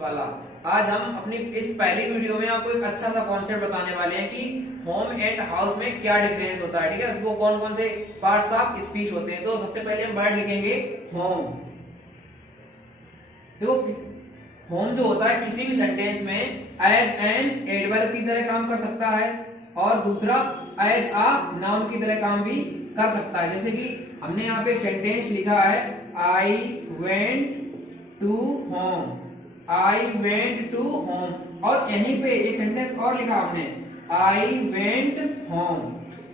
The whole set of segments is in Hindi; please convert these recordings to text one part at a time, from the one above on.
वाला। आज हम अपनी इस पहली वीडियो में आपको एक अच्छा सा कॉन्सेप्ट बताने वाले हैं कि होम एंड हाउस में क्या डिफरेंस होता है। ठीक है, वो कौन कौन से पार्ट्स ऑफ स्पीच होते हैं। तो सबसे पहले हम वर्ड लिखेंगे होम। देखो, होम जो होता है किसी भी सेंटेंस में एज एन एडवर्ब की तरह काम कर सकता है और दूसरा एज आ नाउन की तरह काम भी कर सकता है। जैसे कि हमने यहाँ पे एक सेंटेंस लिखा है, I went to home, I went to home, और यहीं पे एक सेंटेंस और लिखा हमने, आई वेंट होम।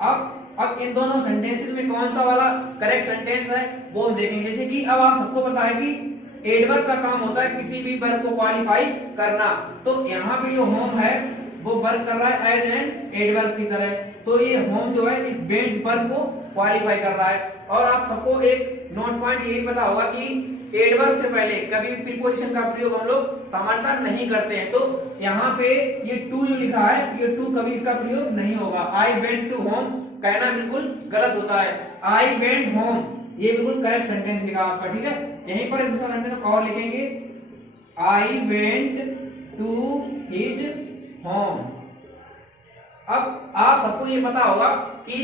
अब इन दोनों सेंटेंसेस में कौन सा वाला करेक्ट सेंटेंस है वो हम देखेंगे। जैसे कि अब आप सबको पता है कि एडवर्ब का काम होता है किसी भी वर्ब को क्वालिफाई करना, तो यहाँ पे जो होम है वो वर्क कर रहा है एज एन एडवर्ब की तरह। तो ये होम जो है इस वेंट वर्ब को क्वालिफाई कर रहा है। और आप सबको एक नोट पॉइंट यही पता होगा कि एडवर्ब से पहले कभी भी प्रीपोजिशन का प्रयोग हम लोग सामान्यतः नहीं करते हैं। तो यहाँ पे ये टू जो लिखा है, ये टू कभी इसका प्रयोग नहीं होगा। आई वेंट टू होम कहना बिल्कुल गलत होता है। आई वेंट होम ये बिल्कुल करेक्ट सेंटेंस लिखा आपका। ठीक है, यहीं पर एक दूसरा सेंटेंस और लिखेंगे, I went to his home. अब आप सबको ये पता होगा कि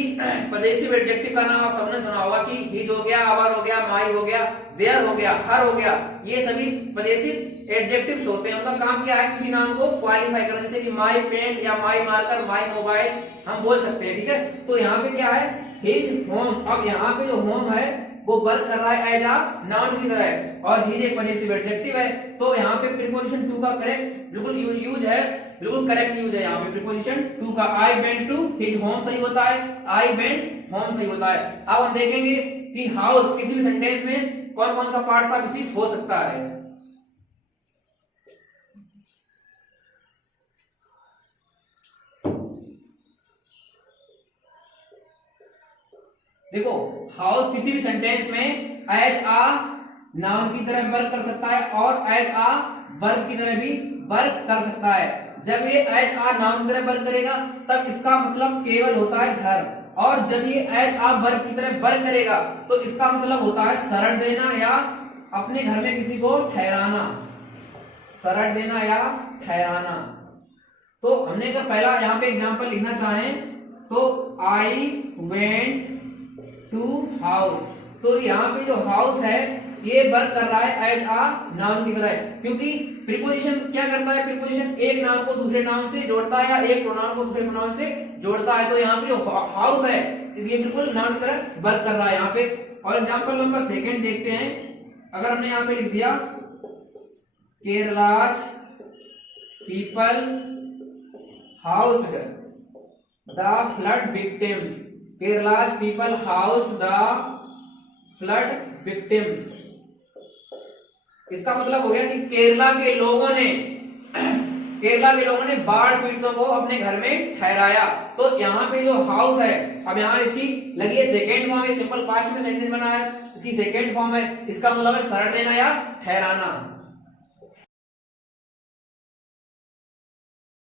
पजेसिव एडजेक्टिव का नाम आप सबने सुना होगा कि हिज हो गया, आवर हो गया, माई हो गया, देयर हो गया, हर हो गया, ये सभी पजेसिव एडजेक्टिव्स होते हैं। उनका काम क्या है, किसी नाम को क्वालिफाई करना। जैसे कि माई पेन या माई मार्कर, माई मोबाइल हम बोल सकते हैं। ठीक है, तो यहाँ पे क्या है, हिज होम। अब यहाँ पे जो होम है वो वर्क कर रहा है एज आ नाउन की तरह और हिज एक पजेसिव एडजेक्टिव है। तो यहाँ पे प्रीपोजिशन टू का करेक्ट बिल्कुल यूज है, बिल्कुल करेक्ट यूज है यहाँ पे प्रीपोजिशन टू का। I went to his home सही होता है, आई वेंट होम सही होता है। अब हम देखेंगे कि हाउस किसी भी सेंटेंस में कौन कौन सा पार्ट्स ऑफ स्पीच हो सकता है। देखो, हाउस किसी भी सेंटेंस में एज आ नाउन की तरह वर्क कर सकता है और एज आ वर्ब की तरह भी वर्क कर सकता है। जब ये एज आ नाउन की तरह वर्क करेगा तब इसका मतलब केवल होता है घर, और जब ये एज आ वर्ब की तरह वर्क करेगा तो इसका मतलब होता है शरण देना या अपने घर में किसी को ठहराना, शरण देना या ठहराना। तो हमने अगर पहला यहाँ पे एग्जांपल लिखना चाहें तो आई वेंट टू हाउस, तो यहाँ पे जो हाउस है ये वर्क कर रहा है एज आ नाउन की तरह, क्योंकि प्रीपोजिशन क्या करता है, प्रीपोजिशन एक नाउन को दूसरे नाउन से जोड़ता है या एक प्रोनाउन को दूसरे प्रोनाउन से जोड़ता है। तो यहाँ पे जो हाउस है ये बिल्कुल नाउन की तरह वर्क कर रहा है यहाँ पे। और एग्जांपल नंबर सेकंड देखते हैं। अगर हमने यहाँ पे लिख दिया, Kerala's people housed the flood victims, Kerala's people housed the flood victims। इसका मतलब हो गया कि केरला के लोगों ने बाढ़ पीड़ितों को अपने घर में ठहराया। तो यहाँ पे जो हाउस है, अब यहाँ इसकी लगी है सेकेंड फॉर्म है, सिंपल पास्ट में सेंटेंस बना है, इसकी सेकेंड फॉर्म है, इसका मतलब है शरण देना या ठहराना।